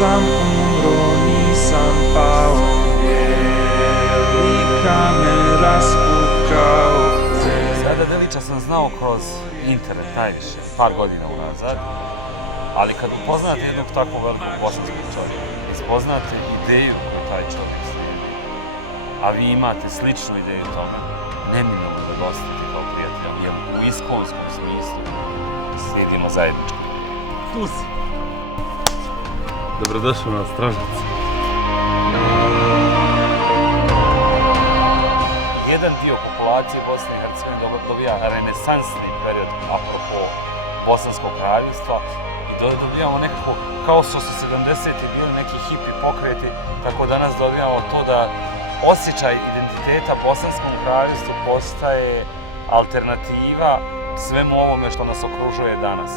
sam umro, nisam pao, velika me raspukao. Sada Delića sam znao kroz internet najviše, par godina unazad, ali kad upoznate jednog takvog velikog bosanskog čovjeka, ispoznate ideju koju taj čovjek slijedi, a vi imate sličnu ideju tome, neminovno da dostate kao prijatelja, jer u iskonskom smislu slijedimo zajednički. Tu si. Dobrodošao na Stražnici. Jedan dio populacije Bosne i Hercegovine dobija renesansni period apropo Bosanskog kraljevstva i dobijamo nekako, kao što su 70-ti bili neki hipi pokreti, tako danas dobijamo to da osjećaj identiteta Bosanskom kraljevstvu postaje alternativa svemu ovome što nas okružuje danas.